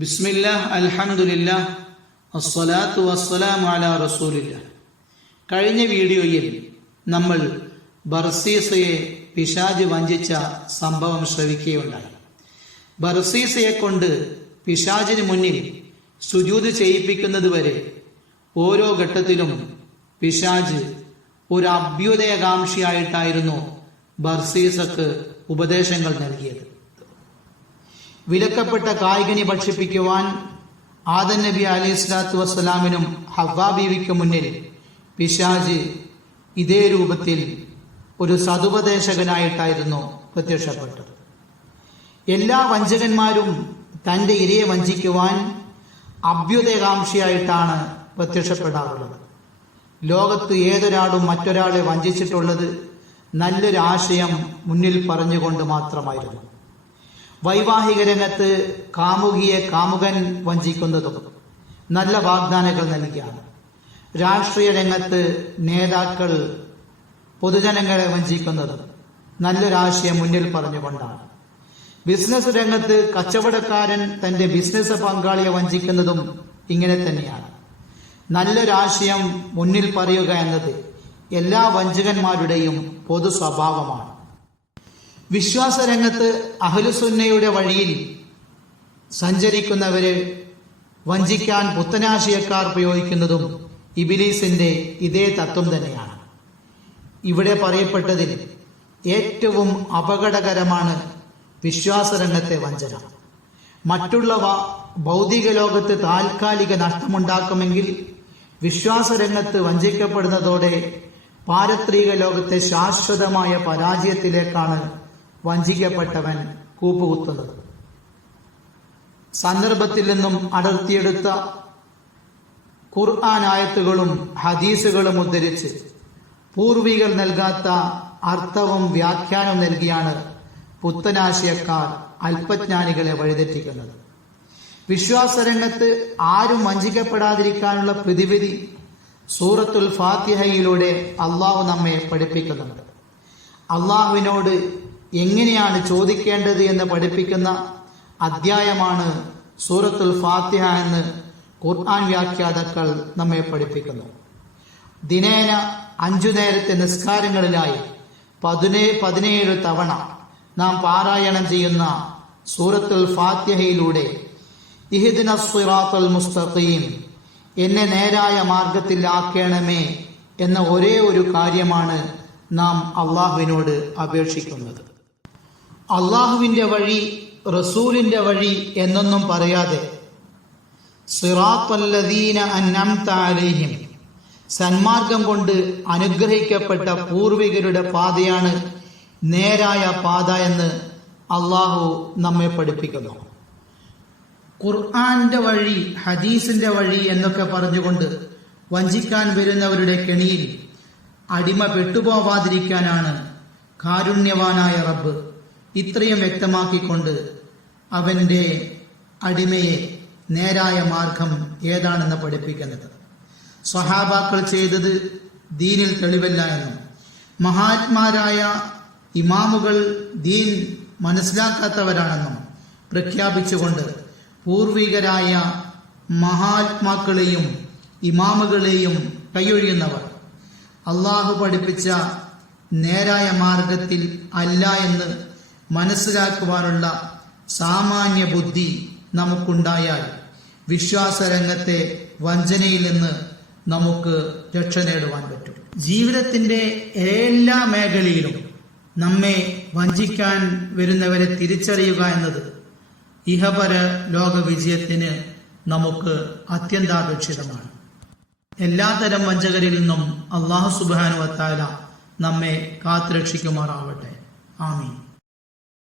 ബിസ്മില്ലാ അൽഹംദുലില്ലാ അസ്സലാത്തു വസ്സലാമു അലാ റസൂലില്ല കഴിഞ്ഞ വീഡിയോയിൽ നമ്മൾ ബർസീസയെ പിശാജ് വഞ്ചിച്ച സംഭവം ശ്രവിക്കുകയുണ്ടായി. ബർസീസയെ കൊണ്ട് പിശാജിന് മുന്നിൽ സുജൂത് ചെയ്യിപ്പിക്കുന്നത് വരെ ഓരോ ഘട്ടത്തിലും പിശാജ് ഒരു അഭ്യുദയകാംക്ഷിയായിട്ടായിരുന്നു ബർസീസക്ക് ഉപദേശങ്ങൾ നൽകിയത്. വിലക്കപ്പെട്ട കായികനി ഭക്ഷിപ്പിക്കുവാൻ ആദൻ നബി അലൈഹി സ്വലാത്തു വസ്സലാമിനും ഹവ്വാ ബീവിക്ക് മുന്നിൽ പിശാജ് ഇതേ രൂപത്തിൽ ഒരു സതുപദേശകനായിട്ടായിരുന്നു പ്രത്യക്ഷപ്പെട്ടത്. എല്ലാ വഞ്ചകന്മാരും തന്റെ ഇരയെ വഞ്ചിക്കുവാൻ അഭ്യുദയകാംക്ഷിയായിട്ടാണ് പ്രത്യക്ഷപ്പെടാറുള്ളത്. ലോകത്ത് ഏതൊരാളും മറ്റൊരാളെ വഞ്ചിച്ചിട്ടുള്ളത് നല്ലൊരാശയം മുന്നിൽ പറഞ്ഞുകൊണ്ട് മാത്രമായിരുന്നു. വൈവാഹിക രംഗത്ത് കാമുകിയെ കാമുകൻ വഞ്ചിക്കുന്നതും നല്ല വാഗ്ദാനങ്ങൾ നൽകിയാണ്. രാഷ്ട്രീയ രംഗത്ത് നേതാക്കൾ പൊതുജനങ്ങളെ വഞ്ചിക്കുന്നതും നല്ലൊരാശയം മുന്നിൽ പറഞ്ഞുകൊണ്ടാണ്. ബിസിനസ് രംഗത്ത് കച്ചവടക്കാരൻ തന്റെ ബിസിനസ് പങ്കാളിയെ വഞ്ചിക്കുന്നതും ഇങ്ങനെ തന്നെയാണ്. നല്ലൊരാശയം മുന്നിൽ പറയുക എന്നത് എല്ലാ വഞ്ചകന്മാരുടെയും പൊതു സ്വഭാവമാണ്. വിശ്വാസരംഗത്ത് അഹലുസുന്നയുടെ വഴിയിൽ സഞ്ചരിക്കുന്നവരെ വഞ്ചിക്കാൻ പുത്തനാശയക്കാർ പ്രയോഗിക്കുന്നതും ഇബിലീസിന്റെ ഇതേ തത്വം തന്നെയാണ്. ഇവിടെ പറയപ്പെട്ടതിൽ ഏറ്റവും അപകടകരമാണ് വിശ്വാസരംഗത്തെ വഞ്ചന. മറ്റുള്ളവ ഭൗതിക ലോകത്ത് താൽക്കാലിക നഷ്ടമുണ്ടാക്കുമെങ്കിൽ വിശ്വാസരംഗത്ത് വഞ്ചിക്കപ്പെടുന്നതോടെ പാരത്രിക ലോകത്തെ ശാശ്വതമായ പരാജയത്തിലേക്കാണ് വഞ്ചിക്കപ്പെട്ടവൻ കൂപ്പുകുത്തുന്നത്. സന്ദർഭത്തിൽ നിന്നും അടർത്തിയെടുത്ത ഖുർആൻ ആയത്തുകളും ഹദീസുകളും ഉദ്ധരിച്ച് പൂർവികർ നൽകാത്ത അർത്ഥവും വ്യാഖ്യാനവും നൽകിയാണ് പുത്തനാശയക്കാർ അല്പജ്ഞാനികളെ വഴിതെറ്റിക്കുന്നത്. വിശ്വാസരംഗത്ത് ആരും വഞ്ചിക്കപ്പെടാതിരിക്കാനുള്ള പ്രതിവിധി സൂറത്തുൽ ഫാത്തിഹയിലൂടെ അള്ളാഹു നമ്മെ പഠിപ്പിക്കുന്നുണ്ട്. അള്ളാഹുവിനോട് എങ്ങനെയാണ് ചോദിക്കേണ്ടത് എന്ന് പഠിപ്പിക്കുന്ന അധ്യായമാണ് സൂറത്തുൽ ഫാത്തിഹ എന്ന് ഖുർആൻ വ്യാഖ്യാതാക്കൾ നമ്മെ പഠിപ്പിക്കുന്നു. ദിനേന അഞ്ചു നേരത്തെ നിസ്കാരങ്ങളിലായി പതിനേ പതിനേഴ് തവണ നാം പാരായണം ചെയ്യുന്ന സൂറത്തുൽ ഫാത്തിഹയിലൂടെ ഇഹിദിന സുറാത്തുൽ മുസ്തഖീം എന്നെ നേരായ മാർഗത്തിൽ ആക്കേണമേ എന്ന ഒരേ ഒരു കാര്യമാണ് നാം അള്ളാഹുവിനോട് അപേക്ഷിക്കുന്നത്. അള്ളാഹുവിന്റെ വഴി റസൂലിന്റെ വഴി എന്നൊന്നും പറയാതെ സിറാത്തല്ലദീന അന്നം അലൈഹിം സന്മാർഗം കൊണ്ട് അനുഗ്രഹിക്കപ്പെട്ട പൂർവികരുടെ പാതയാണ് നേരായ പാത എന്ന് അള്ളാഹു നമ്മെ പഠിപ്പിക്കുന്നു. ഖുർആന്റെ വഴി ഹദീസിന്റെ വഴി എന്നൊക്കെ പറഞ്ഞുകൊണ്ട് വഞ്ചിക്കാൻ വരുന്നവരുടെ കെണിയിൽ അടിമ പെട്ടുപോവാതിരിക്കാനാണ് കാരുണ്യവാനായ റബ്ബ്. ഇത്രയും വ്യക്തമാക്കിക്കൊണ്ട് അവന്റെ അടിമയെ നേരായ മാർഗം ഏതാണെന്ന് പഠിപ്പിക്കുന്നത്. സ്വഹാബാക്കൾ ചെയ്തത് ദീനിൽ തെളിവല്ല എന്നും മഹാത്മാരായ ഇമാമുകൾ ദീൻ മനസ്സിലാക്കാത്തവരാണെന്നും പ്രഖ്യാപിച്ചുകൊണ്ട് പൂർവികരായ മഹാത്മാക്കളെയും ഇമാമുകളെയും കൈയൊഴിയുന്നവർ അള്ളാഹു പഠിപ്പിച്ച നേരായ മാർഗത്തിൽ അല്ല എന്ന് മനസ്സിലാക്കുവാനുള്ള സാമാന്യ ബുദ്ധി നമുക്കുണ്ടായാൽ വിശ്വാസരംഗത്തെ വഞ്ചനയിൽ നിന്ന് നമുക്ക് രക്ഷ നേടുവാൻ പറ്റും. ജീവിതത്തിന്റെ എല്ലാ മേഖലയിലും നമ്മെ വഞ്ചിക്കാൻ വരുന്നവരെ തിരിച്ചറിയുക എന്നത് ഇഹപര ലോക വിജയത്തിന് നമുക്ക് അത്യന്താപേക്ഷിതമാണ്. എല്ലാതരം വഞ്ചകരിൽ നിന്നും അള്ളാഹു സുബാനുവത്താല നമ്മെ കാത്തുരക്ഷിക്കുമാറാവട്ടെ. ആമീൻ.